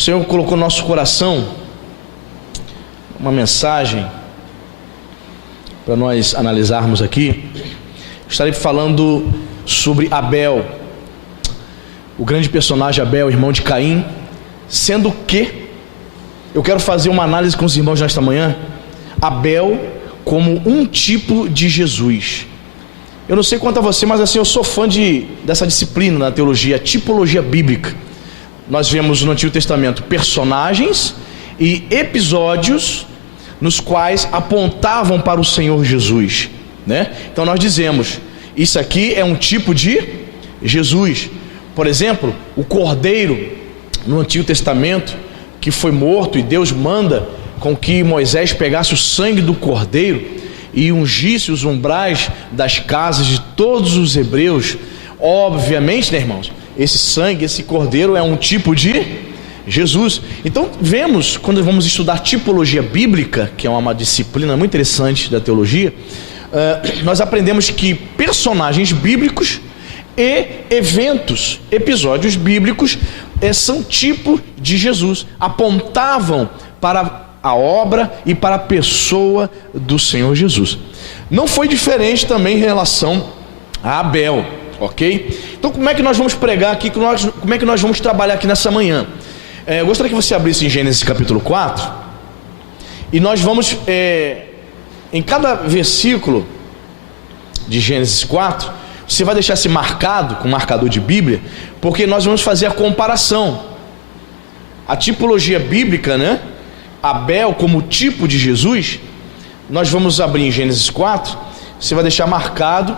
O Senhor colocou no nosso coração uma mensagem para nós analisarmos aqui. Estarei falando sobre Abel, o grande personagem Abel, irmão de Caim, sendo que eu quero fazer uma análise com os irmãos nesta manhã, Abel como um tipo de Jesus. Eu não sei quanto a você, mas assim, eu sou fã dessa disciplina na teologia, tipologia bíblica. Nós vemos no Antigo Testamento personagens e episódios nos quais apontavam para o Senhor Jesus, né? Então nós dizemos, isso aqui é um tipo de Jesus. Por exemplo, o cordeiro no Antigo Testamento que foi morto, e Deus manda com que Moisés pegasse o sangue do cordeiro e ungisse os umbrais das casas de todos os hebreus. Obviamente, né, irmãos, esse sangue, esse cordeiro é um tipo de Jesus. Então vemos, quando vamos estudar tipologia bíblica, que é uma disciplina muito interessante da teologia, nós aprendemos que personagens bíblicos e eventos, episódios bíblicos são tipo de Jesus, apontavam para a obra e para a pessoa do Senhor Jesus. Não foi diferente também em relação a Abel, ok? Então como é que nós vamos pregar aqui, como é que nós vamos trabalhar aqui nessa manhã? Eu gostaria que você abrisse em Gênesis capítulo 4, e nós vamos, em cada versículo de Gênesis 4, você vai deixar-se marcado com marcador de Bíblia, porque nós vamos fazer a comparação. A tipologia bíblica, né? Abel como tipo de Jesus, nós vamos abrir em Gênesis 4, você vai deixar marcado,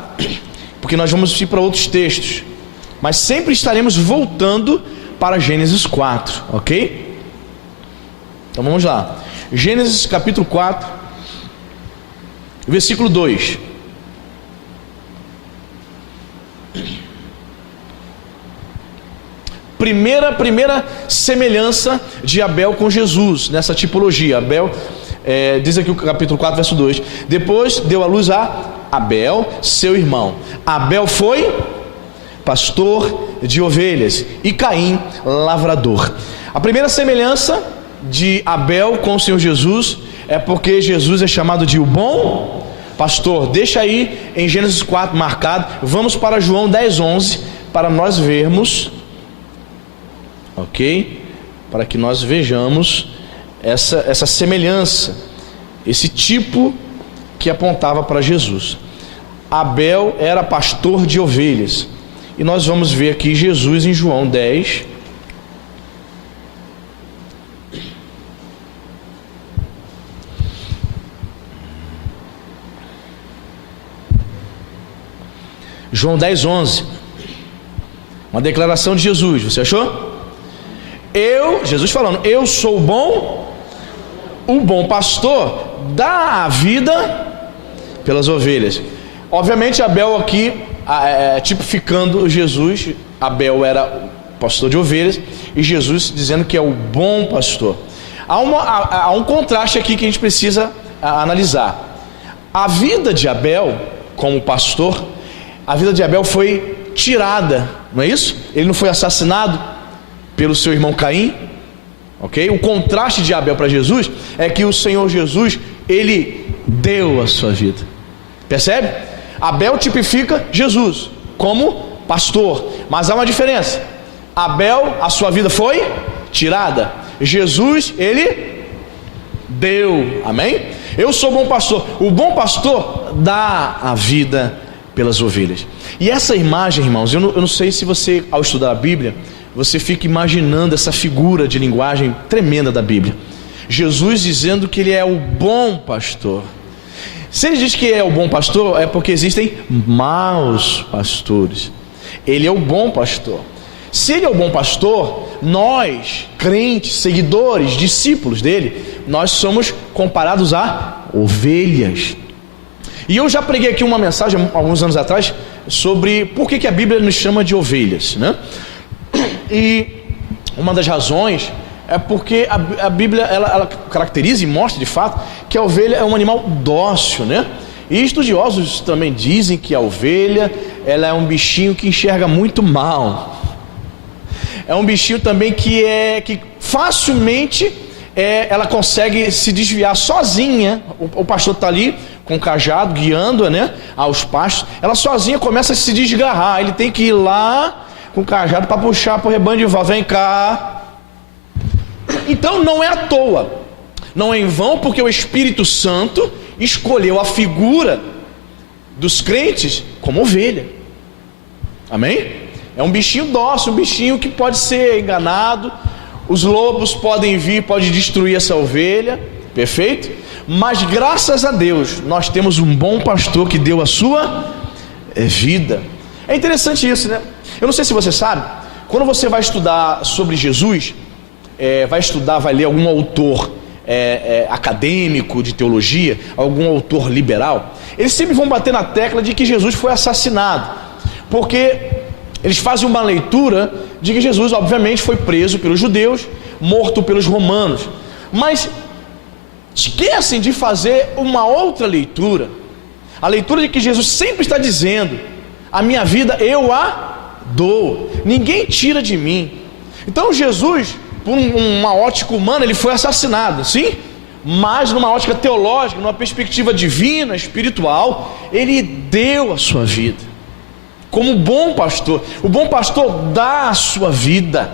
porque nós vamos ir para outros textos, mas sempre estaremos voltando para Gênesis 4, ok? Então vamos lá, Gênesis capítulo 4, versículo 2. Primeira semelhança de Abel com Jesus, nessa tipologia. Abel, diz aqui o capítulo 4, verso 2: depois deu à luz a Abel, seu irmão. Abel foi pastor de ovelhas e Caim, lavrador. A primeira semelhança de Abel com o Senhor Jesus é porque Jesus é chamado de o bom pastor. Deixa aí em Gênesis 4 marcado. Vamos para João 10:11 para nós vermos, ok? Para que nós vejamos essa semelhança, esse tipo que apontava para Jesus. Abel era pastor de ovelhas, e nós vamos ver aqui Jesus em João 10. João 10:11, uma declaração de Jesus, você achou? Jesus falando, eu sou o bom pastor, dá a vida pelas ovelhas. Obviamente Abel aqui, tipificando Jesus, Abel era pastor de ovelhas, e Jesus dizendo que é o bom pastor. Há um contraste aqui que a gente precisa analisar. A vida de Abel, como pastor, a vida de Abel foi tirada, não é isso? Ele não foi assassinado pelo seu irmão Caim, ok? O contraste de Abel para Jesus é que o Senhor Jesus, ele deu a sua vida, percebe? Abel tipifica Jesus como pastor, mas há uma diferença. Abel, a sua vida foi tirada, Jesus, ele deu, amém? Eu sou bom pastor, o bom pastor dá a vida pelas ovelhas. E essa imagem, irmãos, eu não sei se você, ao estudar a Bíblia, você fica imaginando essa figura de linguagem tremenda da Bíblia. Jesus dizendo que ele é o bom pastor. Se ele diz que é o bom pastor, é porque existem maus pastores. Ele é o bom pastor. Se ele é o bom pastor, nós, crentes, seguidores, discípulos dele, nós somos comparados a ovelhas. E eu já preguei aqui uma mensagem alguns anos atrás sobre por que a Bíblia nos chama de ovelhas, né? E uma das razões é porque a Bíblia ela caracteriza e mostra de fato que a ovelha é um animal dócil, né? E estudiosos também dizem que a ovelha ela é um bichinho que enxerga muito mal. É um bichinho também que facilmente ela consegue se desviar sozinha. O pastor está ali com o cajado, guiando, né, aos pastos. Ela sozinha começa a se desgarrar. Ele tem que ir lá com o cajado para puxar para o rebanho de volta. Vem cá. Então não é à toa, não é em vão, porque o Espírito Santo escolheu a figura dos crentes como ovelha. Amém? É um bichinho dócil, um bichinho que pode ser enganado. Os lobos podem vir, pode destruir essa ovelha, perfeito? Mas graças a Deus, nós temos um bom pastor que deu a sua vida. É interessante isso, né? Eu não sei se você sabe, quando você vai estudar sobre Jesus, vai ler algum autor acadêmico de teologia, algum autor liberal, eles sempre vão bater na tecla de que Jesus foi assassinado, porque eles fazem uma leitura de que Jesus obviamente foi preso pelos judeus, morto pelos romanos, mas esquecem de fazer uma outra leitura, a leitura de que Jesus sempre está dizendo: a minha vida eu a dou, ninguém tira de mim. Então Jesus, por uma ótica humana, ele foi assassinado, sim, mas numa ótica teológica, numa perspectiva divina, espiritual, ele deu a sua vida. Como bom pastor, o bom pastor dá a sua vida.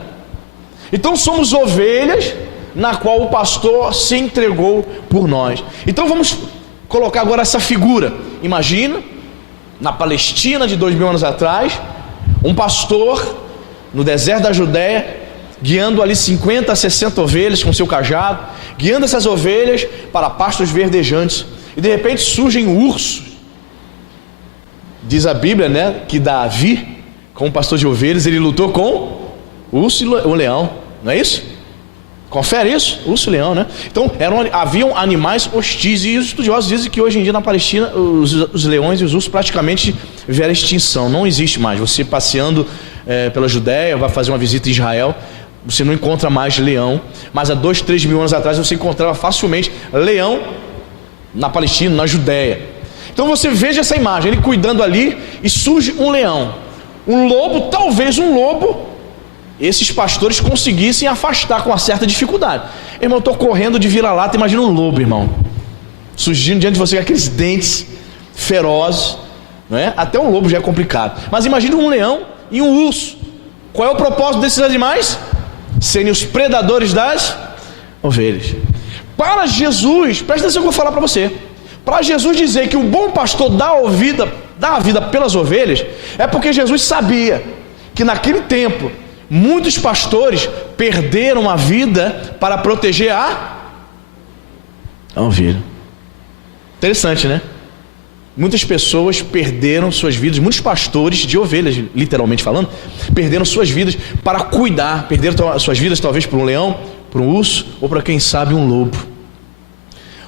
Então somos ovelhas na qual o pastor se entregou por nós. Então vamos colocar agora essa figura. Imagina, na Palestina de 2000 anos atrás, um pastor no deserto da Judéia, guiando ali 50 a 60 ovelhas com seu cajado, guiando essas ovelhas para pastos verdejantes, e de repente surgem ursos. Diz a Bíblia, né, que Davi, como pastor de ovelhas, ele lutou com o urso e o leão, não é isso? Confere isso, urso e leão, né? Então haviam animais hostis, e os estudiosos dizem que hoje em dia na Palestina os leões e os ursos praticamente vieram à extinção, não existe mais. Você passeando pela Judéia, vai fazer uma visita em Israel, você não encontra mais leão, mas há 2, 3 mil anos atrás você encontrava facilmente leão na Palestina, na Judéia. Então você veja essa imagem, ele cuidando ali, e surge um leão, um lobo, talvez um lobo, esses pastores conseguissem afastar com uma certa dificuldade. Irmão, eu estou correndo de vira-lata, imagina um lobo, irmão, surgindo diante de você com aqueles dentes ferozes, não é? Até um lobo já é complicado, mas imagina um leão e um urso. Qual é o propósito desses animais? Serem os predadores das ovelhas. Para Jesus, presta atenção que eu vou falar para você. Para Jesus dizer que o bom pastor dá a vida pelas ovelhas, é porque Jesus sabia que naquele tempo muitos pastores perderam a vida para proteger a ovelha. Interessante, né? Muitas pessoas perderam suas vidas, muitos pastores de ovelhas, literalmente falando, perderam suas vidas para cuidar, perderam suas vidas talvez por um leão, por um urso, ou para quem sabe um lobo.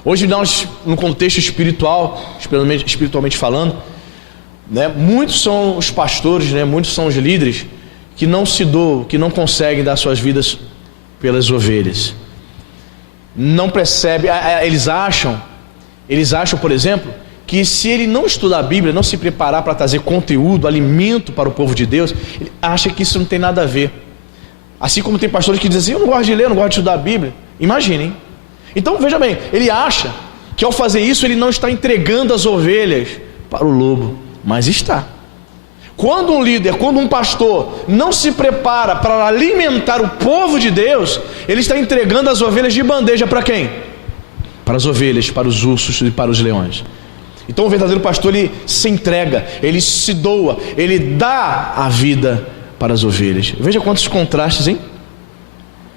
Hoje nós, no contexto espiritual, espiritualmente falando, né, muitos são os pastores, né, muitos são os líderes que não se doam, que não conseguem dar suas vidas pelas ovelhas. Não percebem, eles acham, por exemplo, que se ele não estudar a Bíblia, não se preparar para trazer conteúdo, alimento para o povo de Deus, ele acha que isso não tem nada a ver. Assim como tem pastores que dizem assim: eu não gosto de ler, eu não gosto de estudar a Bíblia. Imaginem. Então veja bem, ele acha que ao fazer isso ele não está entregando as ovelhas para o lobo, mas está. Quando um líder, quando um pastor não se prepara para alimentar o povo de Deus, ele está entregando as ovelhas de bandeja para quem? Para as ovelhas, para os ursos e para os leões. Então o verdadeiro pastor, ele se entrega, ele se doa, ele dá a vida para as ovelhas. Veja quantos contrastes, hein?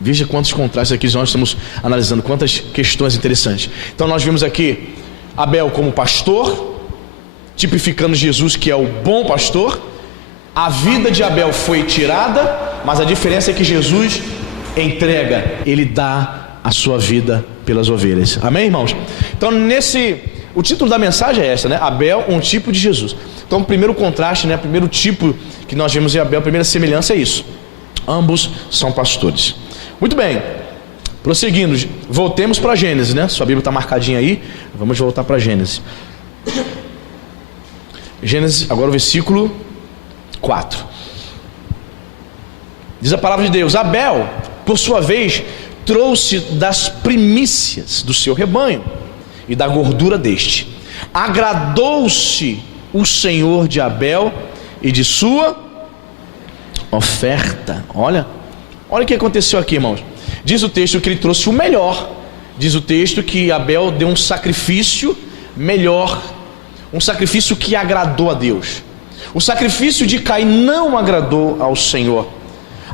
Veja quantos contrastes aqui nós estamos analisando, quantas questões interessantes. Então nós vimos aqui Abel como pastor, tipificando Jesus, que é o bom pastor. A vida de Abel foi tirada, mas a diferença é que Jesus entrega, ele dá a sua vida pelas ovelhas. Amém, irmãos? Então o título da mensagem é essa, né? Abel, um tipo de Jesus. Então o primeiro contraste, né? O primeiro tipo que nós vemos em Abel, a primeira semelhança é isso: ambos são pastores. Muito bem, prosseguindo, voltemos para Gênesis, né? Sua Bíblia está marcadinha aí, vamos voltar para Gênesis. Gênesis, agora o versículo 4. Diz a palavra de Deus: Abel por sua vez, trouxe das primícias do seu rebanho e da gordura deste. Agradou-se o Senhor de Abel e de sua oferta. Olha o que aconteceu aqui, irmãos. Diz o texto que ele trouxe o melhor. Diz o texto que Abel deu um sacrifício melhor, um sacrifício que agradou a Deus. O sacrifício de Caim não agradou ao Senhor.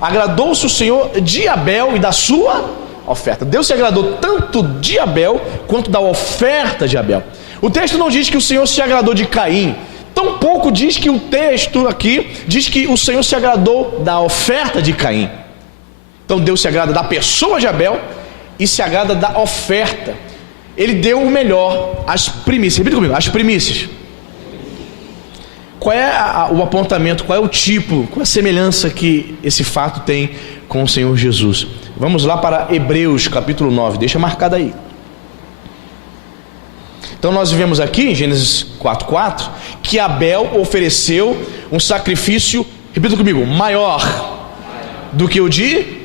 Agradou-se o Senhor de Abel e da sua oferta. Deus se agradou tanto de Abel quanto da oferta de Abel. O texto não diz que o Senhor se agradou de Caim, tampouco diz que o texto aqui diz que o Senhor se agradou da oferta de Caim. Então Deus se agrada da pessoa de Abel e se agrada da oferta. Ele deu o melhor, as primícias. Repita comigo, as primícias. Qual é o apontamento, qual é o tipo, qual é a semelhança que esse fato tem com o Senhor Jesus? Vamos lá para Hebreus capítulo 9, deixa marcado aí. Então nós vemos aqui em Gênesis 4:4 que Abel ofereceu um sacrifício, repita comigo, maior do que o de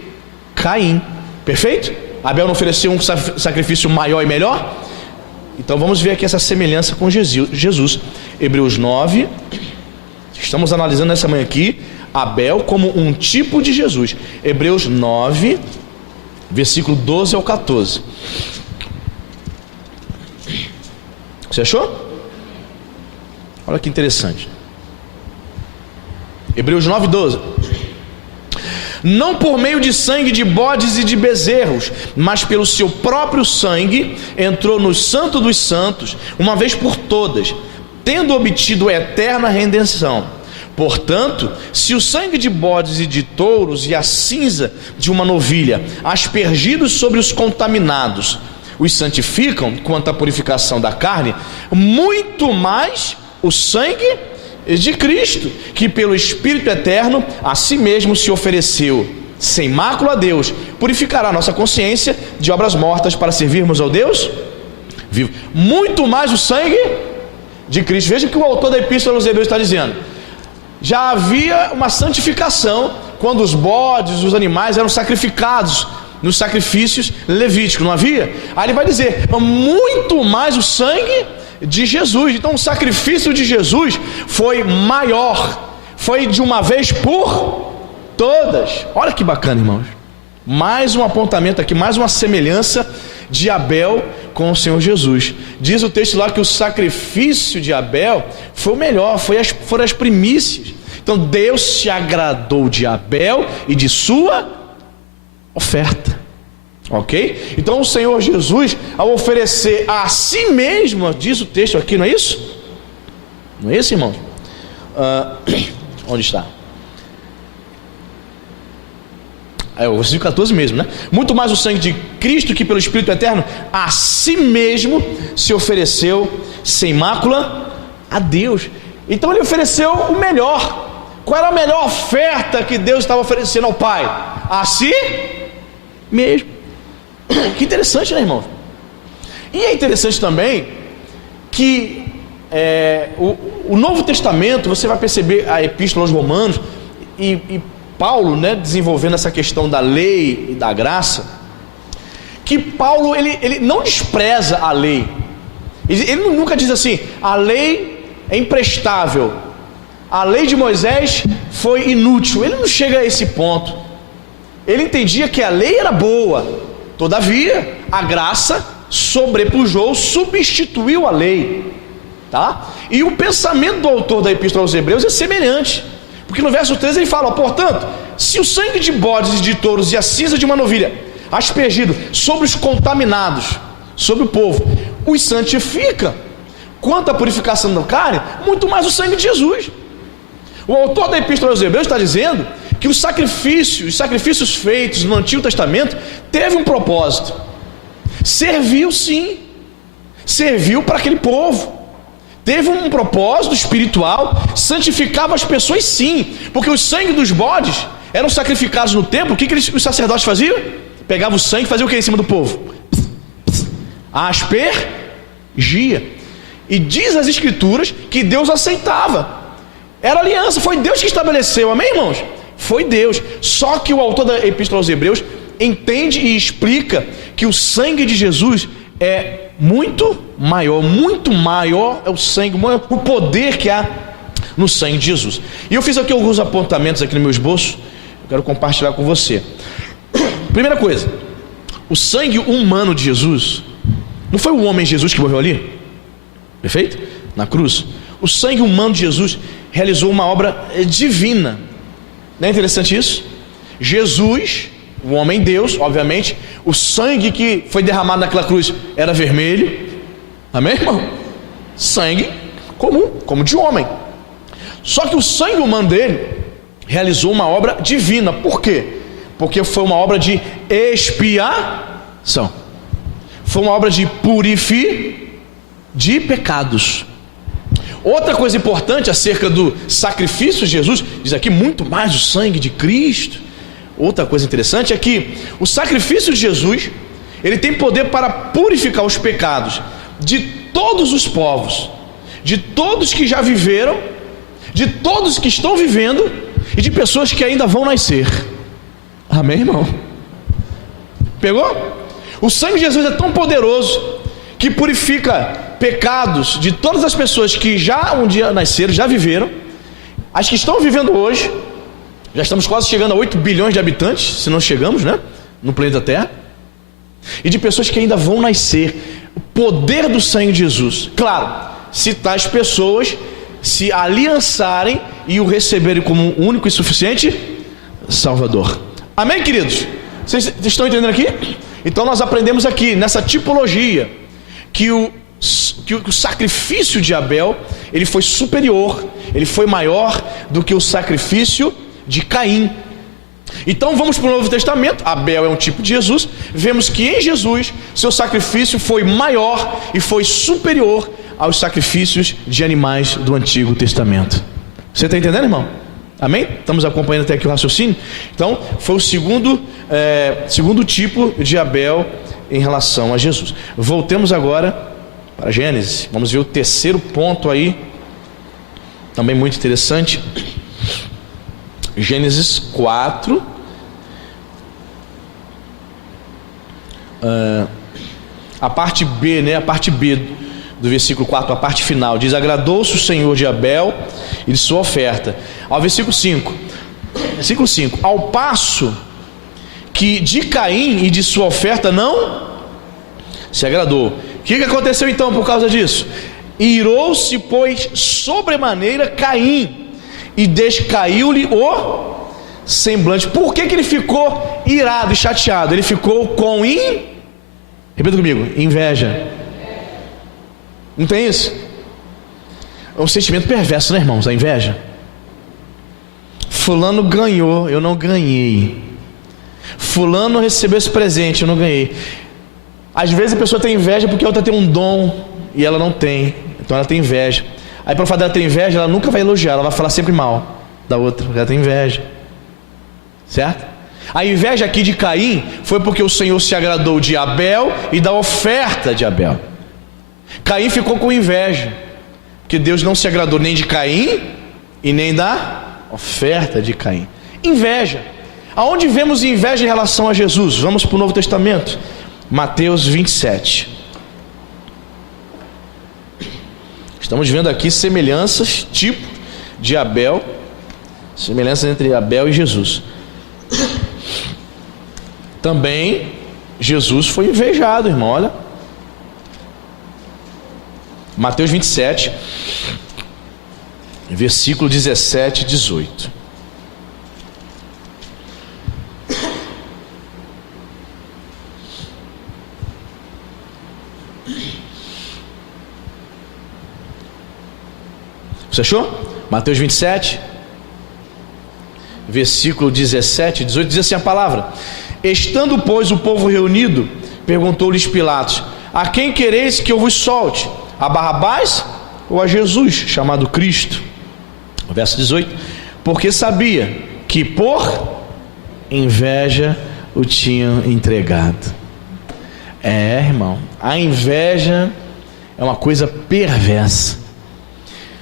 Caim. Perfeito? Abel não ofereceu um sacrifício maior e melhor? Então vamos ver aqui essa semelhança com Jesus. Hebreus 9, estamos analisando nessa manhã aqui Abel como um tipo de Jesus. Hebreus 9, versículo 12 ao 14. Você achou? Olha que interessante. Hebreus 9, 12. Não por meio de sangue de bodes e de bezerros, mas pelo seu próprio sangue entrou no Santo dos Santos, uma vez por todas, tendo obtido eterna redenção. Portanto, se o sangue de bodes e de touros e a cinza de uma novilha, aspergidos sobre os contaminados, os santificam quanto à purificação da carne, muito mais o sangue de Cristo, que pelo Espírito eterno a si mesmo se ofereceu sem mácula a Deus, purificará nossa consciência de obras mortas para servirmos ao Deus vivo. Muito mais o sangue de Cristo. Veja o que o autor da Epístola aos Hebreus está dizendo. Já havia uma santificação quando os bodes, os animais eram sacrificados nos sacrifícios levíticos, não havia? Aí ele vai dizer, muito mais o sangue de Jesus. Então o sacrifício de Jesus foi maior, foi de uma vez por todas. Olha que bacana, irmãos. Mais um apontamento aqui, mais uma semelhança de Abel com o Senhor Jesus. Diz o texto lá que o sacrifício de Abel foi o melhor, foram as primícias. Então Deus se agradou de Abel e de sua oferta. Ok? Então o Senhor Jesus, ao oferecer a si mesmo, diz o texto aqui, não é isso? Não é isso, irmão? Onde está? É o versículo 14 mesmo, né? Muito mais o sangue de Cristo, que pelo Espírito eterno a si mesmo se ofereceu sem mácula a Deus. Então ele ofereceu o melhor. Qual era a melhor oferta que Deus estava oferecendo ao Pai? A si mesmo. Que interessante, né, irmão? E é interessante também que o Novo Testamento, você vai perceber a Epístola aos Romanos e Paulo, né, desenvolvendo essa questão da lei e da graça, que Paulo ele não despreza a lei. Ele nunca diz assim, a lei é imprestável, a lei de Moisés foi inútil. Ele não chega a esse ponto. Ele entendia que a lei era boa, todavia a graça sobrepujou, substituiu a lei, tá? E o pensamento do autor da Epístola aos Hebreus é semelhante, porque no verso 13 ele fala, portanto, se o sangue de bodes e de touros e a cinza de uma novilha aspergido sobre os contaminados, sobre o povo, os santifica quanto à purificação da carne, muito mais o sangue de Jesus. O autor da Epístola aos Hebreus está dizendo que os sacrifícios feitos no Antigo Testamento teve um propósito. Serviu sim, serviu para aquele povo, teve um propósito espiritual, santificava as pessoas sim, porque o sangue dos bodes eram sacrificados no templo. O que os sacerdotes faziam? Pegavam o sangue e faziam o que em cima do povo? Aspergia. E diz as Escrituras que Deus aceitava. Era aliança, foi Deus que estabeleceu, amém, irmãos? Foi Deus. Só que o autor da Epístola aos Hebreus entende e explica que o sangue de Jesus é muito maior é o sangue, o poder que há no sangue de Jesus. E eu fiz aqui alguns apontamentos aqui no meu esboço, eu quero compartilhar com você. Primeira coisa, o sangue humano de Jesus, não foi o homem Jesus que morreu ali? Perfeito? Na cruz. O sangue humano de Jesus realizou uma obra divina. Não é interessante isso? Jesus, o homem Deus, obviamente, o sangue que foi derramado naquela cruz era vermelho. Amém, irmão? Sangue comum, como de homem. Só que o sangue humano dele realizou uma obra divina. Por quê? Porque foi uma obra de expiação. Foi uma obra de de pecados. Outra coisa importante acerca do sacrifício de Jesus, diz aqui muito mais do sangue de Cristo. Outra coisa interessante é que o sacrifício de Jesus, ele tem poder para purificar os pecados de todos os povos, de todos que já viveram, de todos que estão vivendo e de pessoas que ainda vão nascer. Amém, irmão? Pegou? O sangue de Jesus é tão poderoso que purifica pecados de todas as pessoas que já um dia nasceram, já viveram, as que estão vivendo hoje. Já estamos quase chegando a 8 bilhões de habitantes, se não chegamos, né? No planeta Terra. E de pessoas que ainda vão nascer. O poder do sangue de Jesus. Claro, se tais pessoas se aliançarem e o receberem como um único e suficiente Salvador. Amém, queridos? Vocês estão entendendo aqui? Então nós aprendemos aqui, nessa tipologia, que o sacrifício de Abel, ele foi superior, ele foi maior do que o sacrifício de Caim. Então vamos para o Novo Testamento. Abel é um tipo de Jesus. Vemos que em Jesus seu sacrifício foi maior e foi superior aos sacrifícios de animais do Antigo Testamento. Você está entendendo, irmão? Amém? Estamos acompanhando até aqui o raciocínio. Então foi o segundo tipo de Abel em relação a Jesus. Voltemos agora para Gênesis. Vamos ver o terceiro ponto aí, também muito interessante. Gênesis 4, a parte B, né? A parte B do versículo 4, a parte final, diz: agradou-se o Senhor de Abel e de sua oferta. Ao versículo 5, ao passo que de Caim e de sua oferta não se agradou. O que aconteceu então por causa disso? Irou-se, pois, sobremaneira Caim, e descaiu-lhe o semblante. Por que ele ficou irado e chateado? Ele ficou com repita comigo, inveja. Não tem isso? É um sentimento perverso, né, irmãos? A inveja. Fulano ganhou, eu não ganhei. Fulano recebeu esse presente, eu não ganhei. Às vezes a pessoa tem inveja porque a outra tem um dom e ela não tem, então ela tem inveja. Aí pelo fato dela ter inveja, ela nunca vai elogiar, ela vai falar sempre mal da outra, ela tem inveja. Certo? A inveja aqui de Caim foi porque o Senhor se agradou de Abel e da oferta de Abel. Caim ficou com inveja, porque Deus não se agradou nem de Caim e nem da oferta de Caim. Inveja. Aonde vemos inveja em relação a Jesus? Vamos para o Novo Testamento. Mateus 27. Estamos vendo aqui semelhanças, tipo de Abel, semelhanças entre Abel e Jesus. Também Jesus foi invejado, irmão, olha. Mateus 27, versículo 17 e 18. Você achou? Mateus 27, versículo 17 e 18, diz assim a palavra: estando, pois, o povo reunido, perguntou-lhes Pilatos: a quem quereis que eu vos solte? A Barrabás ou a Jesus, chamado Cristo? Verso 18: porque sabia que por inveja o tinham entregado. Irmão, a inveja é uma coisa perversa.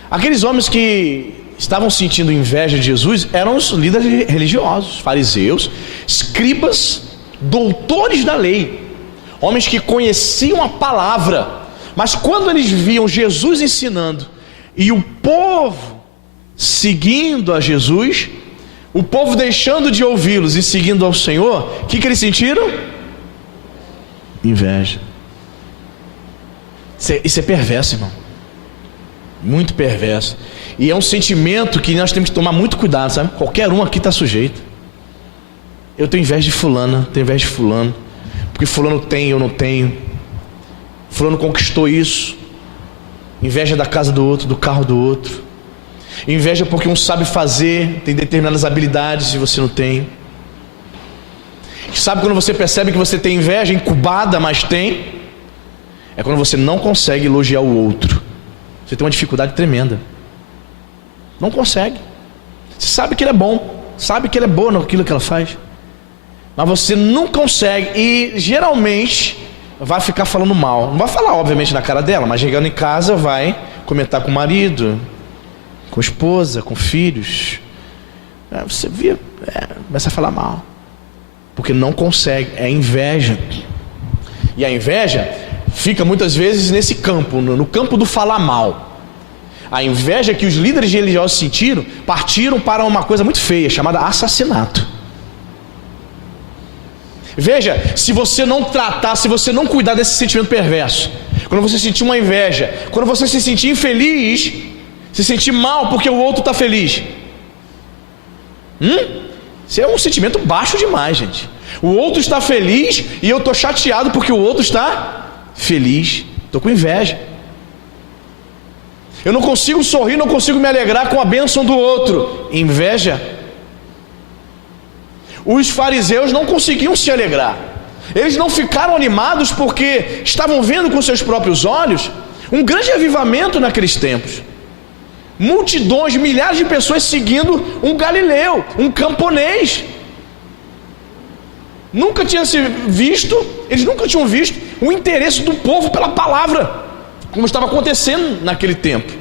Aqueles homens que estavam sentindo inveja de Jesus eram os líderes religiosos, fariseus, escribas doutores da lei, homens que conheciam a palavra, mas quando eles viam Jesus ensinando e o povo seguindo a Jesus, o povo deixando de ouvi-los e seguindo ao Senhor, o que eles sentiram? Inveja. Isso é perverso, irmão, muito perverso, e é um sentimento que nós temos que tomar muito cuidado, sabe? Qualquer um aqui está sujeito. Eu tenho inveja de fulana, tenho inveja de fulano, porque fulano tem, eu não tenho. Fulano conquistou isso. Inveja da casa do outro, do carro do outro. Inveja porque um sabe fazer, tem determinadas habilidades e você não tem. Sabe quando você percebe que você tem inveja incubada, mas tem? É quando você não consegue elogiar o outro. Você tem uma dificuldade tremenda. Não consegue. Você sabe que ele é bom, sabe que ele é bom naquilo que ela faz, mas você não consegue, e geralmente vai ficar falando mal. Não vai falar obviamente na cara dela, mas chegando em casa vai comentar com o marido, com a esposa, com filhos. Você via, começa a falar mal, porque não consegue, é inveja. E a inveja fica muitas vezes nesse campo, no campo do falar mal. A inveja que os líderes religiosos sentiram, partiram para uma coisa muito feia, chamada assassinato. Veja, se você não tratar, se você não cuidar desse sentimento perverso, quando você sentir uma inveja, quando você se sentir infeliz, se sentir mal porque o outro está feliz, isso é um sentimento baixo demais, gente. O outro está feliz e eu estou chateado porque o outro está feliz, estou com inveja. Eu não consigo sorrir, não consigo me alegrar com a bênção do outro. Inveja. Os fariseus não conseguiam se alegrar. Eles não ficaram animados porque estavam vendo com seus próprios olhos um grande avivamento naqueles tempos. Multidões, milhares de pessoas seguindo um galileu, um camponês. Nunca tinha se visto, eles nunca tinham visto o interesse do povo pela palavra, como estava acontecendo naquele tempo.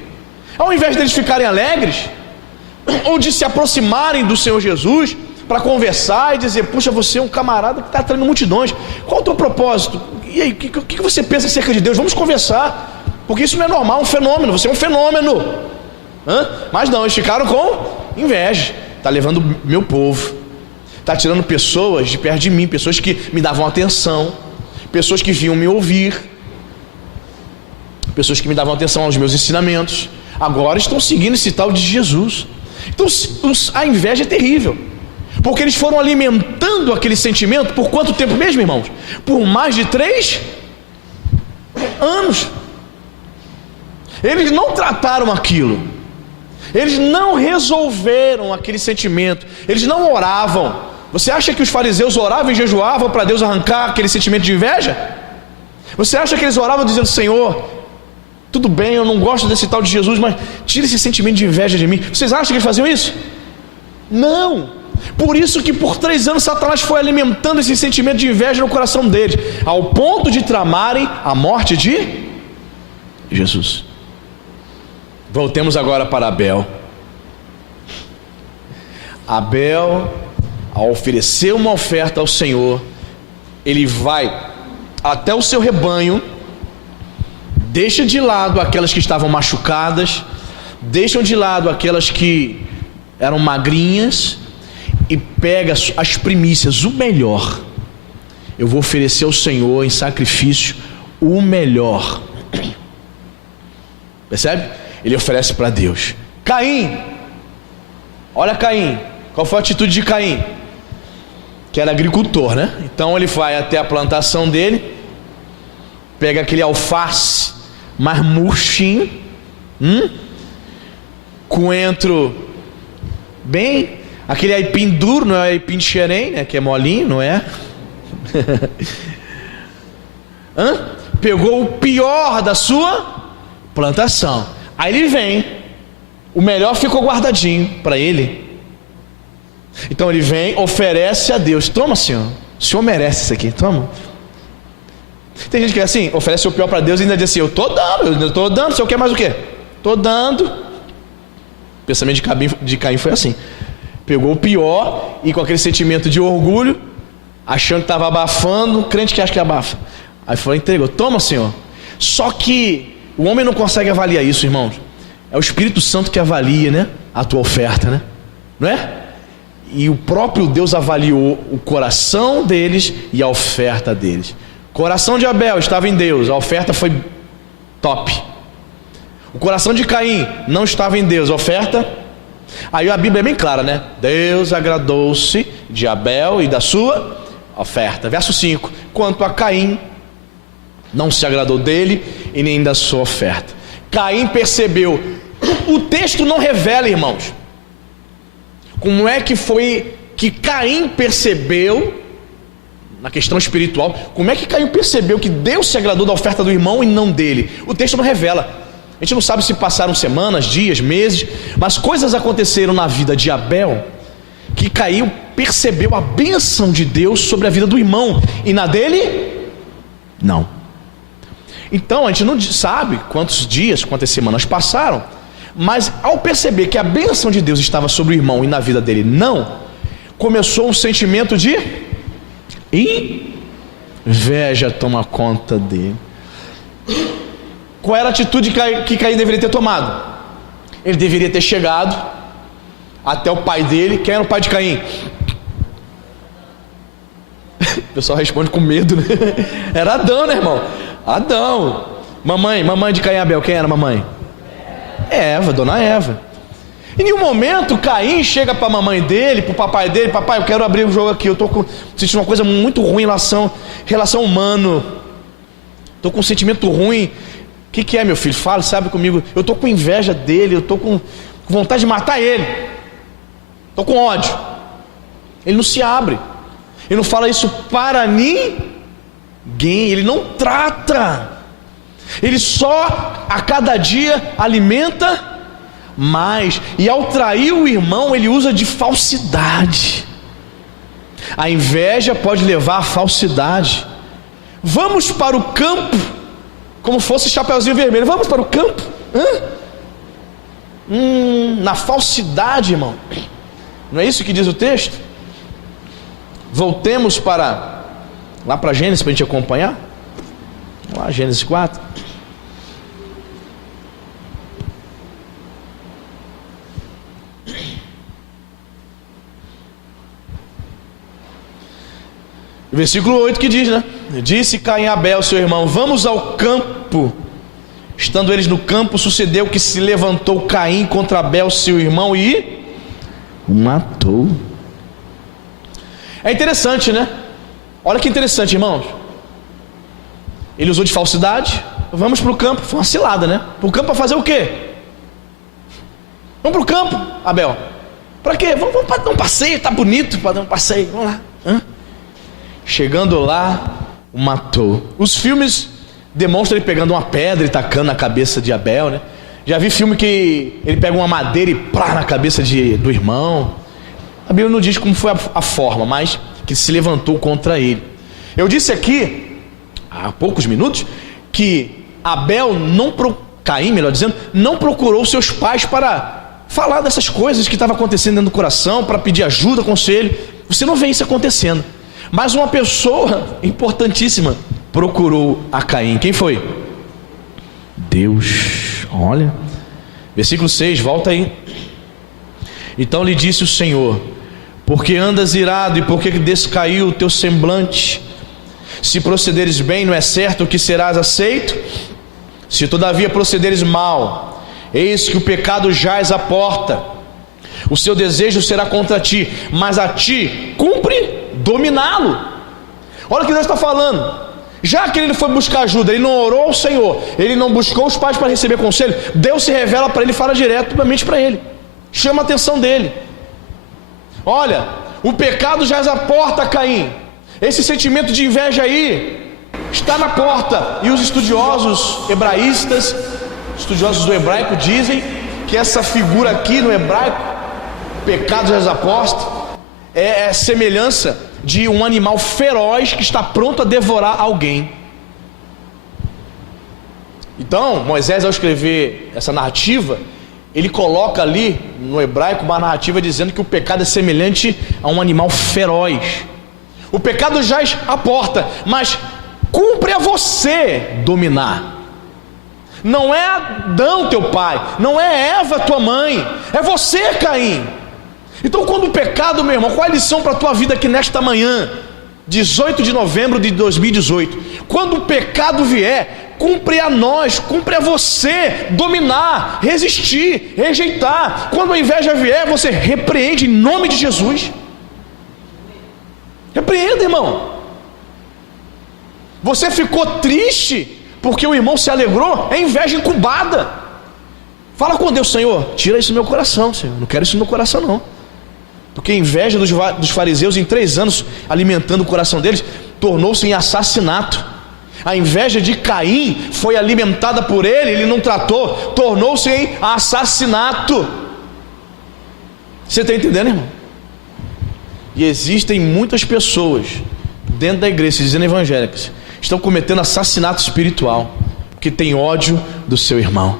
Ao invés deles ficarem alegres, ou de se aproximarem do Senhor Jesus para conversar e dizer: puxa, você é um camarada que está atraindo multidões, qual é o teu propósito? E aí, o que você pensa acerca de Deus? Vamos conversar, porque isso não é normal, um fenômeno, você é um fenômeno. Mas não, eles ficaram com inveja. Está levando meu povo, está tirando pessoas de perto de mim, pessoas que me davam atenção, pessoas que vinham me ouvir, pessoas que me davam atenção aos meus ensinamentos, agora estão seguindo esse tal de Jesus. Então a inveja é terrível, porque eles foram alimentando aquele sentimento por quanto tempo mesmo, irmãos? Por mais de 3 anos. Eles não trataram aquilo, eles não resolveram aquele sentimento, eles não oravam. Você acha que os fariseus oravam e jejuavam para Deus arrancar aquele sentimento de inveja? Você acha que eles oravam dizendo: Senhor, tudo bem, eu não gosto desse tal de Jesus, mas tira esse sentimento de inveja de mim? Vocês acham que eles faziam isso? Não. Por isso que por 3 anos Satanás foi alimentando esse sentimento de inveja no coração deles, ao ponto de tramarem a morte de Jesus. Voltemos agora para Abel. Abel, ao oferecer uma oferta ao Senhor, ele vai até o seu rebanho, deixa de lado aquelas que estavam machucadas, deixam de lado aquelas que eram magrinhas, e pega as primícias, o melhor. Eu vou oferecer ao Senhor em sacrifício o melhor. Percebe? Ele oferece para Deus. Caim, olha Caim, qual foi a atitude de Caim? Que era agricultor, né? Então ele vai até a plantação dele, pega aquele alface mais murchinho, coentro bem, aquele aipim duro, não é aipim de Xerém, né? Que é molinho, não é? Pegou o pior da sua plantação. Aí ele vem, o melhor ficou guardadinho para ele. Então ele vem, oferece a Deus: toma, Senhor, o Senhor merece isso aqui, toma. Tem gente que é assim, oferece o pior para Deus e ainda diz assim: eu estou dando, o Senhor quer mais o quê? Estou dando. O pensamento de Caim foi assim. Pegou o pior e com aquele sentimento de orgulho, achando que estava abafando, crente que acha que abafa. Aí foi, entregou, toma, Senhor. Só que o homem não consegue avaliar isso, irmãos. É o Espírito Santo que avalia, né, a tua oferta, né? Não é? E o próprio Deus avaliou o coração deles e a oferta deles. O coração de Abel estava em Deus, a oferta foi top. O coração de Caim não estava em Deus, a oferta... Aí a Bíblia é bem clara, né? Deus agradou-se de Abel e da sua oferta. Verso 5: quanto a Caim, não se agradou dele e nem da sua oferta. Caim percebeu. O texto não revela, irmãos, como é que foi que Caim percebeu, na questão espiritual, como é que Caim percebeu que Deus se agradou da oferta do irmão e não dele. O texto não revela. A gente não sabe se passaram semanas, dias, meses, mas coisas aconteceram na vida de Abel, que Caim percebeu a bênção de Deus sobre a vida do irmão, e na dele, não. Então a gente não sabe quantos dias, quantas semanas passaram, mas ao perceber que a bênção de Deus estava sobre o irmão e na vida dele não, começou um sentimento de inveja tomar conta dele. Qual era a atitude que Caim deveria ter tomado? Ele deveria ter chegado até o pai dele. Quem era o pai de Caim? O pessoal responde com medo, né? Era Adão, né, irmão? Adão. Mamãe de Caim e Abel, quem era a mamãe? Eva, dona Eva. Em nenhum momento Caim chega para a mamãe dele, para o papai dele: papai, eu quero abrir o jogo aqui, eu estou sentindo uma coisa muito ruim em relação humana, estou com um sentimento ruim. O que é, meu filho? Fala, sabe comigo. Eu estou com inveja dele, eu estou com vontade de matar ele, estou com ódio. Ele não se abre, ele não fala isso para ninguém, ele não trata, ele só a cada dia alimenta mais. E ao trair o irmão, ele usa de falsidade. A inveja pode levar à falsidade. Vamos para o campo, como fosse Chapeuzinho Vermelho. Vamos para o campo? Na falsidade, irmão. Não é isso que diz o texto? Voltemos lá para Gênesis, para a gente acompanhar. Lá, Gênesis 4. Versículo 8 que diz, né? Disse Caim a Abel, seu irmão: vamos ao campo. Estando eles no campo, sucedeu que se levantou Caim contra Abel, seu irmão, e o matou. É interessante, né? Olha que interessante, irmãos. Ele usou de falsidade. Vamos para o campo. Foi uma cilada, né? Para o campo para fazer o quê? Vamos para o campo, Abel. Para quê? Vamos para dar um passeio, tá bonito para dar um passeio. Vamos lá. Chegando lá, o matou. Os filmes demonstram ele pegando uma pedra e tacando na cabeça de Abel, né? Já vi filme que ele pega uma madeira e plá na cabeça do irmão. A Bíblia não diz como foi a forma, mas que se levantou contra ele. Eu disse aqui, há poucos minutos, que Abel Caim, melhor dizendo, não procurou seus pais para falar dessas coisas que estavam acontecendo dentro do coração, para pedir ajuda, conselho. Você não vê isso acontecendo. Mas uma pessoa importantíssima procurou a Caim. Quem foi? Deus. Olha, versículo 6, volta aí. Então lhe disse o Senhor: por que andas irado e por que descaiu o teu semblante? Se procederes bem, não é certo que serás aceito? Se todavia procederes mal, eis que o pecado jaz à porta. O seu desejo será contra ti, mas a ti cumpre dominá-lo. Olha o que Deus está falando. Já que ele foi buscar ajuda, ele não orou ao Senhor, ele não buscou os pais para receber conselho, Deus se revela para ele e fala diretamente para ele, chama a atenção dele. Olha, o pecado jaz à porta, Caim. Esse sentimento de inveja aí está na porta. E os estudiosos hebraístas, estudiosos do hebraico, dizem que essa figura aqui no hebraico, pecado jaz à porta, é semelhança de um animal feroz que está pronto a devorar alguém. Então Moisés, ao escrever essa narrativa, ele coloca ali no hebraico uma narrativa dizendo que o pecado é semelhante a um animal feroz. O pecado jaz à porta, mas cumpre a você dominar. Não é Adão teu pai, não é Eva tua mãe, é você, Caim. Então quando o pecado, meu irmão, qual é a lição para a tua vida aqui nesta manhã, 18 de novembro de 2018? Quando o pecado vier, cumpre a nós, cumpre a você dominar, resistir, rejeitar. Quando a inveja vier, você repreende em nome de Jesus. Repreenda, irmão. Você ficou triste porque o irmão se alegrou, é inveja incubada. Fala com Deus: Senhor, tira isso do meu coração, Senhor, não quero isso no meu coração não. Porque a inveja dos fariseus, em 3 anos alimentando o coração deles, tornou-se em assassinato. A inveja de Caim foi alimentada por ele não tratou, tornou-se em assassinato. Você está entendendo, irmão? E existem muitas pessoas dentro da igreja, se dizendo evangélicas, estão cometendo assassinato espiritual, porque tem ódio do seu irmão.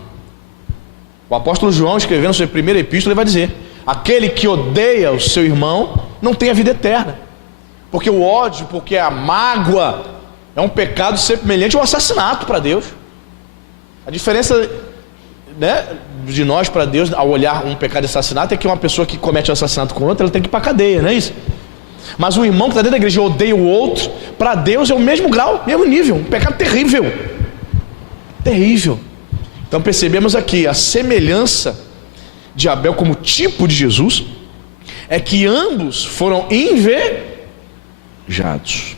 O apóstolo João, escrevendo sua primeira epístola, ele vai dizer: aquele que odeia o seu irmão não tem a vida eterna. Porque o ódio, porque a mágoa é um pecado semelhante ao assassinato para Deus. A diferença, né, de nós para Deus ao olhar um pecado de assassinato é que uma pessoa que comete um assassinato com outra, ela tem que ir para a cadeia, não é isso? Mas o irmão que está dentro da igreja e odeia o outro, para Deus é o mesmo grau, mesmo nível, um pecado terrível. Terrível. Então percebemos aqui a semelhança de Abel como tipo de Jesus, é que ambos foram invejados.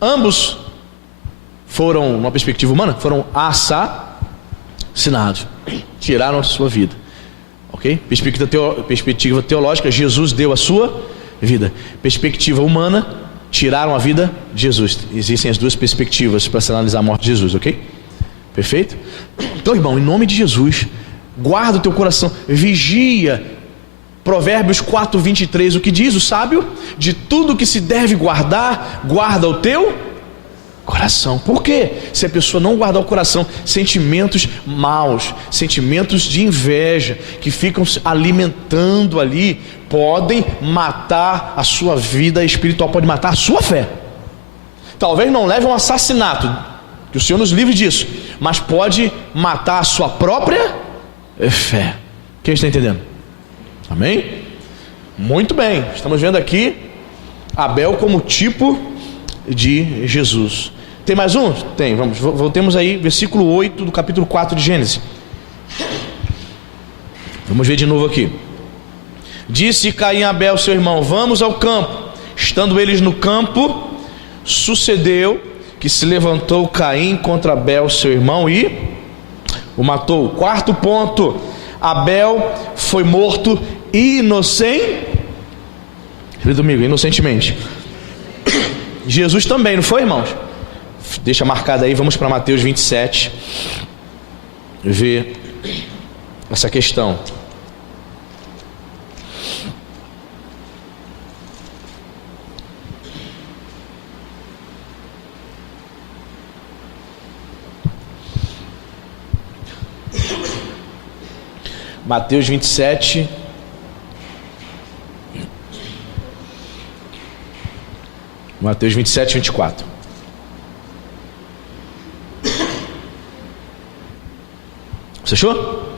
Ambos foram, numa perspectiva humana, foram assassinados, tiraram a sua vida. Ok? Perspectiva teológica, Jesus deu a sua vida. Perspectiva humana, tiraram a vida de Jesus. Existem as duas perspectivas para se analisar a morte de Jesus, ok? Perfeito? Então, irmão, em nome de Jesus, guarda o teu coração, vigia. Provérbios 4:23, o que diz o sábio? De tudo que se deve guardar, guarda o teu coração. Por quê? Se a pessoa não guardar o coração, sentimentos maus, sentimentos de inveja, que ficam se alimentando ali, podem matar a sua vida espiritual, pode matar a sua fé. Talvez não leve a um assassinato, que o Senhor nos livre disso, mas pode matar a sua própria fé. Quem está entendendo? Amém? Muito bem, estamos vendo aqui Abel como tipo de Jesus. Tem mais um? Tem, voltemos aí, versículo 8 do capítulo 4 de Gênesis. Vamos ver de novo aqui. Disse Caim a Abel seu irmão: vamos ao campo. Estando eles no campo, sucedeu que se levantou Caim contra Abel seu irmão e o matou. Quarto ponto: Abel foi morto inocentemente. Jesus também, não foi, irmãos? Deixa marcado aí, vamos para Mateus 27 ver essa questão. Mateus 27 Mateus 27, 24. Você achou?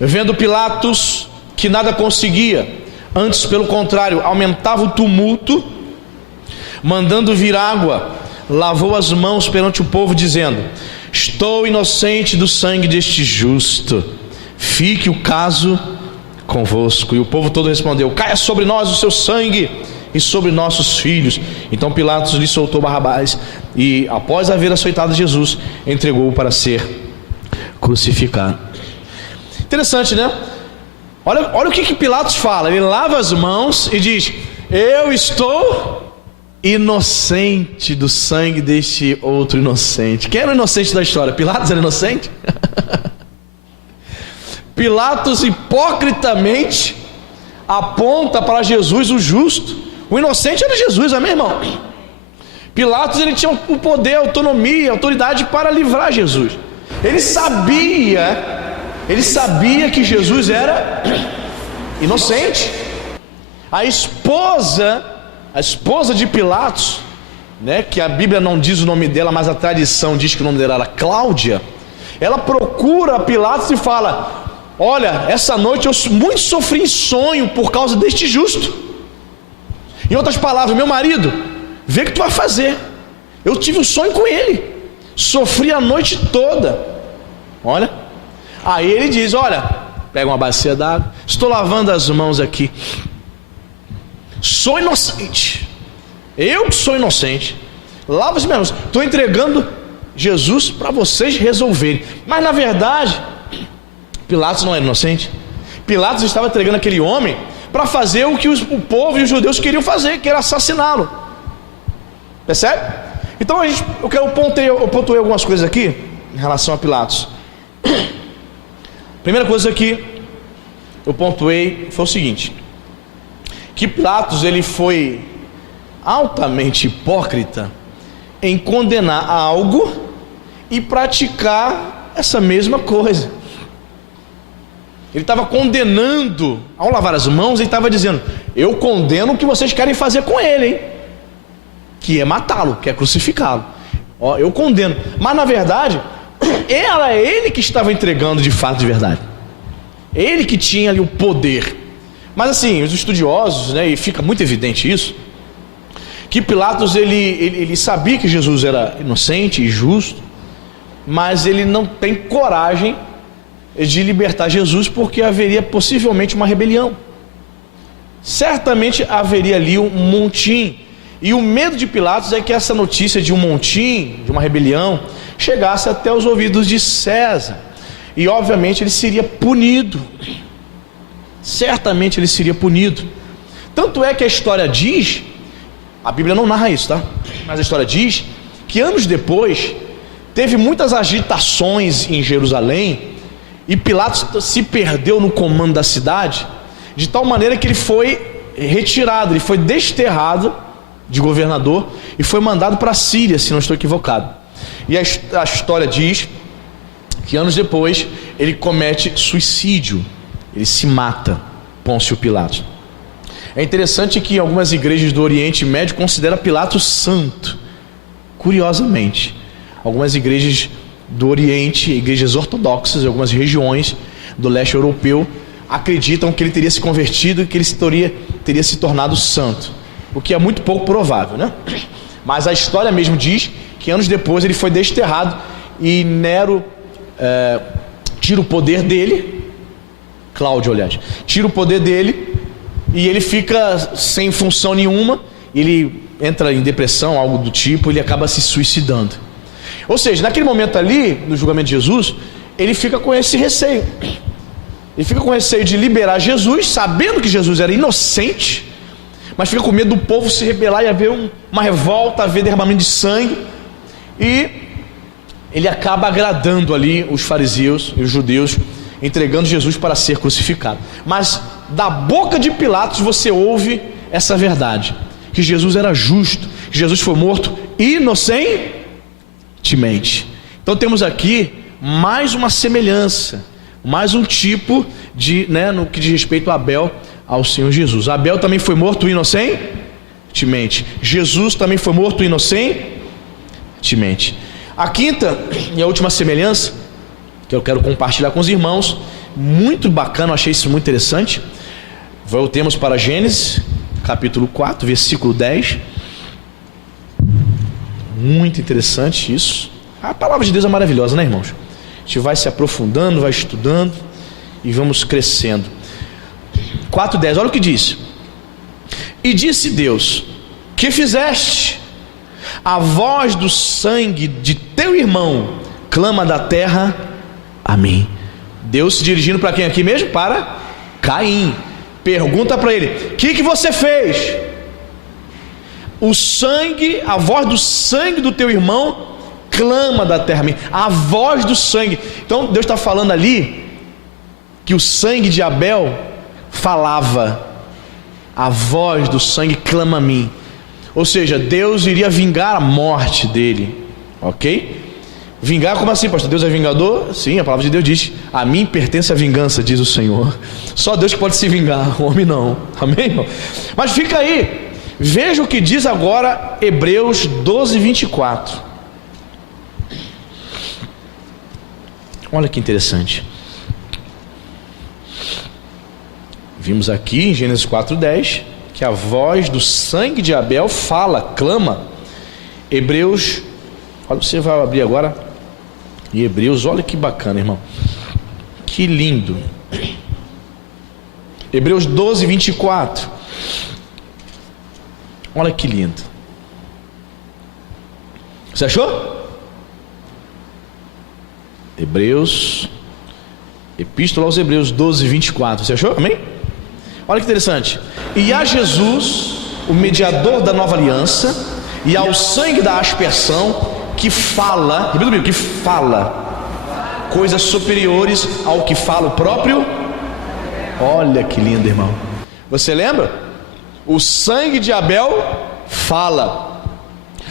Vendo Pilatos que nada conseguia, antes pelo contrário, aumentava o tumulto, mandando vir água, lavou as mãos perante o povo, dizendo: estou inocente do sangue deste justo, fique o caso convosco. E o povo todo respondeu: caia sobre nós o seu sangue e sobre nossos filhos. Então Pilatos lhe soltou Barrabás e, após haver açoitado Jesus, entregou-o para ser crucificado. Interessante, né? Olha o que Pilatos fala. Ele lava as mãos e diz: eu estou inocente do sangue deste outro inocente. Quem era o inocente da história? Pilatos era inocente? Pilatos hipocritamente aponta para Jesus o justo. O inocente era Jesus, amém, irmão? Pilatos, ele tinha o poder, a autonomia, a autoridade para livrar Jesus. Ele sabia que Jesus era inocente. A esposa a esposa de Pilatos, né, que a Bíblia não diz o nome dela, mas a tradição diz que o nome dela era Cláudia, ela procura Pilatos e fala: olha, essa noite eu muito sofri em sonho por causa deste justo. Em outras palavras, meu marido, vê o que tu vai fazer. Eu tive um sonho com ele, sofri a noite toda. Olha, aí ele diz: olha, pega uma bacia d'água, estou lavando as mãos aqui, sou inocente, eu que sou inocente, lava as minhas mãos, estou entregando Jesus para vocês resolverem. Mas na verdade, Pilatos não era inocente. Pilatos estava entregando aquele homem para fazer o que o povo e os judeus queriam fazer, que era assassiná-lo. Percebe? Então eu pontuei algumas coisas aqui em relação a Pilatos. Primeira coisa que eu pontuei foi o seguinte: que Pilatos ele foi altamente hipócrita em condenar algo e praticar essa mesma coisa. Ele estava condenando, ao lavar as mãos, ele estava dizendo: eu condeno o que vocês querem fazer com ele, hein? Que é matá-lo, que é crucificá-lo. Ó, eu condeno. Mas na verdade, era ele que estava entregando de fato, de verdade. Ele que tinha ali o poder. Mas assim, os estudiosos, né, e fica muito evidente isso, que Pilatos ele sabia que Jesus era inocente e justo, mas ele não tem coragem de libertar Jesus, porque haveria possivelmente uma rebelião. Certamente haveria ali um montim, e o medo de Pilatos é que essa notícia de um montim, de uma rebelião, chegasse até os ouvidos de César, e obviamente ele seria punido. Certamente ele seria punido. Tanto é que a história diz, a Bíblia não narra isso, tá? Mas a história diz que anos depois teve muitas agitações em Jerusalém, e Pilatos se perdeu no comando da cidade, de tal maneira que ele foi retirado, ele foi desterrado de governador e foi mandado para a Síria, se não estou equivocado. E a história diz que anos depois ele comete suicídio, ele se mata, Pôncio Pilatos. É interessante que algumas igrejas do Oriente Médio consideram Pilatos santo. Curiosamente, algumas igrejas do Oriente, igrejas ortodoxas, algumas regiões do leste europeu, acreditam que ele teria se convertido e que ele teria se tornado santo, o que é muito pouco provável, né? Mas a história mesmo diz que anos depois ele foi desterrado e Nero tira o poder dele, Cláudio, aliás, tira o poder dele e ele fica sem função nenhuma, ele entra em depressão, algo do tipo, ele acaba se suicidando. Ou seja, naquele momento ali, no julgamento de Jesus, ele fica com esse receio. Ele fica com receio de liberar Jesus, sabendo que Jesus era inocente, mas fica com medo do povo se rebelar e haver uma revolta, haver derramamento de sangue. E ele acaba agradando ali os fariseus e os judeus, entregando Jesus para ser crucificado. Mas da boca de Pilatos você ouve essa verdade, que Jesus era justo, que Jesus foi morto inocentemente. Então temos aqui mais uma semelhança, mais um tipo de, no que diz respeito a Abel ao Senhor Jesus. Abel também foi morto inocentemente. Jesus também foi morto inocentemente. A quinta e a última semelhança que eu quero compartilhar com os irmãos, muito bacana, eu achei isso muito interessante. Voltemos para Gênesis capítulo 4, versículo 10. Muito interessante isso. A palavra de Deus é maravilhosa, né, irmãos? A gente vai se aprofundando, vai estudando e vamos crescendo. 4:10, olha o que diz: e disse Deus: que fizeste? A voz do sangue de teu irmão clama da terra a mim. Deus se dirigindo para quem aqui mesmo? Para Caim. Pergunta para ele: o que você fez? O sangue, a voz do sangue do teu irmão clama da terra a mim. A voz do sangue. Então Deus está falando ali que o sangue de Abel falava, a voz do sangue clama a mim. Ou seja, Deus iria vingar a morte dele, ok? Vingar como assim, pastor? Deus é vingador? Sim, a palavra de Deus diz: a mim pertence a vingança, diz o Senhor. Só Deus que pode se vingar, o homem não. Amém, irmão? Mas fica aí, Veja o que diz agora Hebreus 12, 24. Olha que interessante. Vimos aqui em Gênesis 4:10 que a voz do sangue de Abel fala, clama. Hebreus, olha, você vai abrir agora em Hebreus, olha que bacana, irmão, que lindo. Hebreus 12, 24. Olha que lindo. Você achou? Hebreus, Epístola aos Hebreus 12, 24. Você achou? Amém? Olha que interessante. E a Jesus, o mediador da nova aliança, e ao sangue da aspersão, que fala, repita comigo, que fala coisas superiores ao que fala o próprio. Olha que lindo, irmão. Você lembra? O sangue de Abel fala.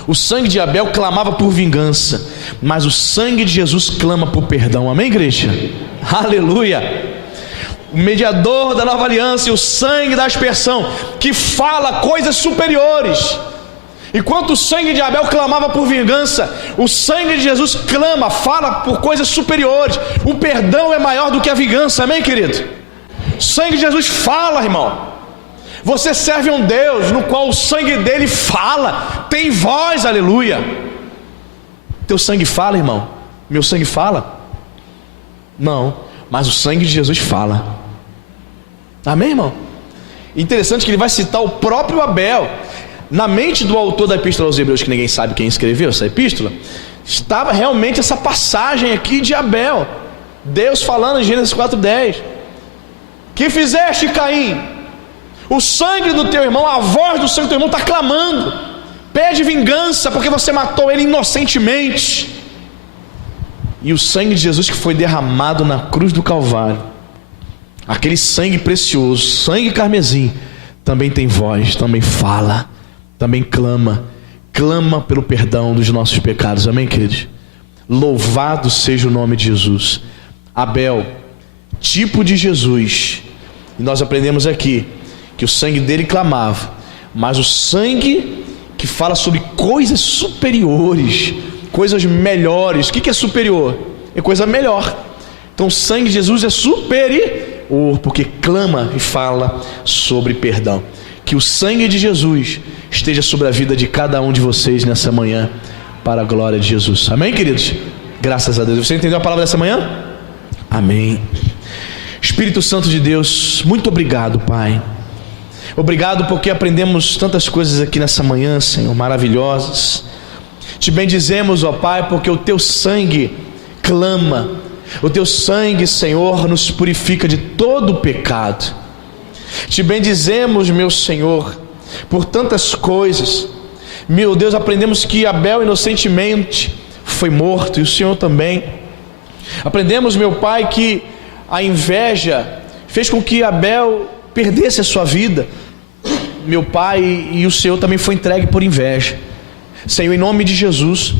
O sangue de Abel clamava por vingança, mas o sangue de Jesus clama por perdão. Amém, igreja? Aleluia. O mediador da nova aliança e o sangue da aspersão, que fala coisas superiores. Enquanto o sangue de Abel clamava por vingança, o sangue de Jesus clama, fala por coisas superiores. O perdão é maior do que a vingança. Amém, querido? O sangue de Jesus fala, irmão. Você serve a um Deus no qual o sangue dele fala, tem voz, aleluia. Teu sangue fala, irmão? Meu sangue fala? Não, mas o sangue de Jesus fala. Amém, irmão? Interessante que ele vai citar o próprio Abel. Na mente do autor da Epístola aos Hebreus, que ninguém sabe quem escreveu essa epístola, estava realmente essa passagem aqui de Abel. Deus falando em Gênesis 4:10: que fizeste, Caim? O sangue do teu irmão, a voz do sangue do teu irmão está clamando, pede vingança porque você matou ele inocentemente. E o sangue de Jesus que foi derramado na cruz do Calvário, aquele sangue precioso, sangue carmesim, também tem voz, também fala, também clama pelo perdão dos nossos pecados. Amém, queridos? Louvado seja o nome de Jesus. Abel, tipo de Jesus. E nós aprendemos aqui que o sangue dele clamava, mas o sangue que fala sobre coisas superiores, coisas melhores. O que é superior? É coisa melhor. Então o sangue de Jesus é superior, porque clama e fala sobre perdão. Que o sangue de Jesus esteja sobre a vida de cada um de vocês nessa manhã, para a glória de Jesus. Amém, queridos? Graças a Deus. Você entendeu a palavra dessa manhã? Amém. Espírito Santo de Deus, muito obrigado, Pai. Obrigado porque aprendemos tantas coisas aqui nessa manhã, Senhor, maravilhosas. Te bendizemos, ó Pai, porque o teu sangue clama. O teu sangue, Senhor, nos purifica de todo o pecado. Te bendizemos, meu Senhor, por tantas coisas. Meu Deus, aprendemos que Abel inocentemente foi morto, e o Senhor também. Aprendemos, meu Pai, que a inveja fez com que Abel perdesse a sua vida, meu Pai, e o Senhor também foi entregue por inveja. Senhor, em nome de Jesus,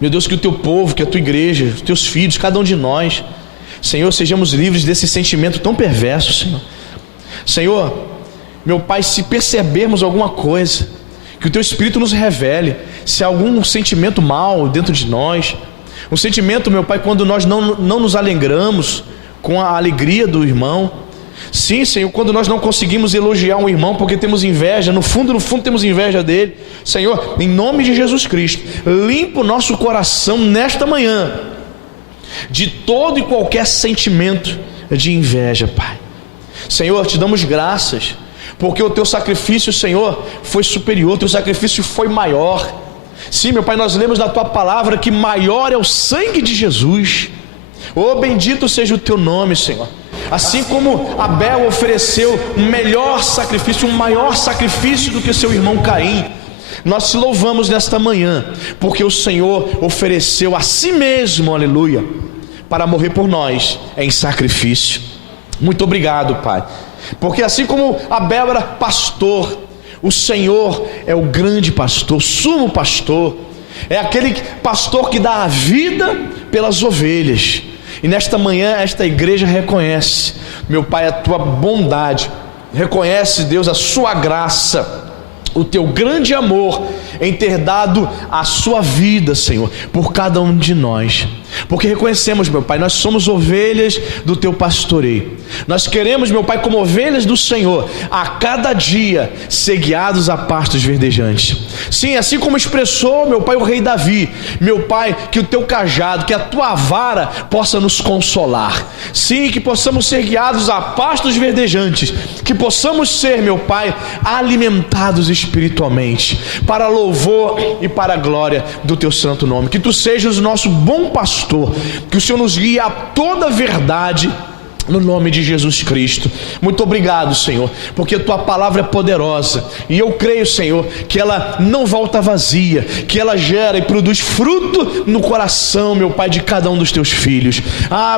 meu Deus, que o teu povo, que a tua igreja, os teus filhos, cada um de nós, Senhor, sejamos livres desse sentimento tão perverso, Senhor. Senhor, meu Pai, se percebermos alguma coisa, que o teu Espírito nos revele, se há algum sentimento mal dentro de nós, um sentimento, meu Pai, quando nós não nos alegramos com a alegria do irmão. Sim, Senhor, quando nós não conseguimos elogiar um irmão porque temos inveja, no fundo temos inveja dele. Senhor, em nome de Jesus Cristo, limpa o nosso coração nesta manhã de todo e qualquer sentimento de inveja, Pai. Senhor, te damos graças, porque o teu sacrifício, Senhor, foi superior, o teu sacrifício foi maior. Sim, meu Pai, nós lemos na tua palavra que maior é o sangue de Jesus. Oh, bendito seja o teu nome, Senhor. Assim como Abel ofereceu um melhor sacrifício, um maior sacrifício do que seu irmão Caim, nós te louvamos nesta manhã, porque o Senhor ofereceu a si mesmo, aleluia, para morrer por nós em sacrifício. Muito obrigado, Pai, porque assim como Abel era pastor, o Senhor é o grande pastor, o sumo pastor, é aquele pastor que dá a vida pelas ovelhas. E nesta manhã esta igreja reconhece, meu Pai, a tua bondade, reconhece, Deus, a sua graça, o teu grande amor em ter dado a sua vida, Senhor, por cada um de nós, porque reconhecemos, meu Pai, nós somos ovelhas do teu pastoreio. Nós queremos, meu Pai, como ovelhas do Senhor, a cada dia ser guiados a pastos verdejantes. Sim, assim como expressou, meu Pai, o rei Davi, meu Pai, que o teu cajado, que a tua vara possa nos consolar. Sim, que possamos ser guiados a pastos verdejantes, que possamos ser, meu Pai, alimentados espiritualmente, para louvor e para a glória do teu santo nome. Que tu sejas o nosso bom pastor, que o Senhor nos guie a toda a verdade, no nome de Jesus Cristo. Muito obrigado, Senhor, porque a tua palavra é poderosa, e eu creio, Senhor, que ela não volta vazia, que ela gera e produz fruto no coração, meu Pai, de cada um dos teus filhos.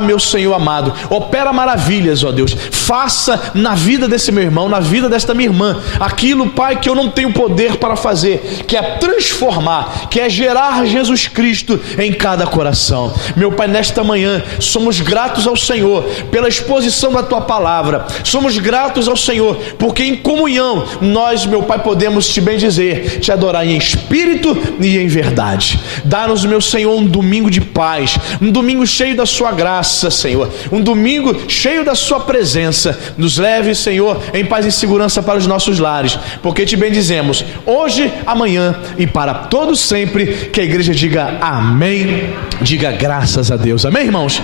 Meu Senhor amado, opera maravilhas, ó Deus, faça na vida desse meu irmão, na vida desta minha irmã, aquilo, Pai, que eu não tenho poder para fazer, que é transformar, que é gerar Jesus Cristo em cada coração. Meu Pai, nesta manhã, somos gratos ao Senhor pela exposição da tua palavra, somos gratos ao Senhor, porque em comunhão nós, meu Pai, podemos te bendizer, te adorar em espírito e em verdade. Dá-nos, meu Senhor, um domingo de paz, um domingo cheio da sua graça, Senhor, um domingo cheio da sua presença. Nos leve, Senhor, em paz e segurança para os nossos lares, porque te bendizemos hoje, amanhã e para todos sempre. Que a igreja diga amém, diga graças a Deus. Amém, irmãos?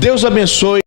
Deus abençoe.